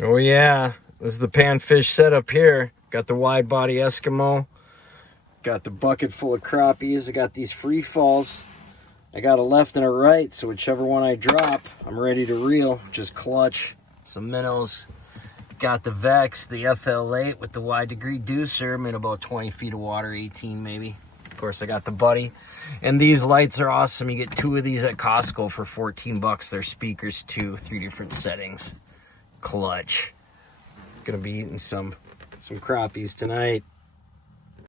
Oh yeah, this is the panfish setup here. Got the wide body Eskimo. Got the bucket full of crappies. I got these free falls. I got a left and a right, so whichever one I drop, I'm ready to reel. Just clutch some minnows. Got the Vex, the FL8 with the wide degree deucer. I'm in about 20 feet of water, 18 maybe. Of course, I got the Buddy. And these lights are awesome. You get 2 of these at Costco for 14 bucks. They're speakers too, 3 different settings. Clutch. Gonna be eating some crappies tonight.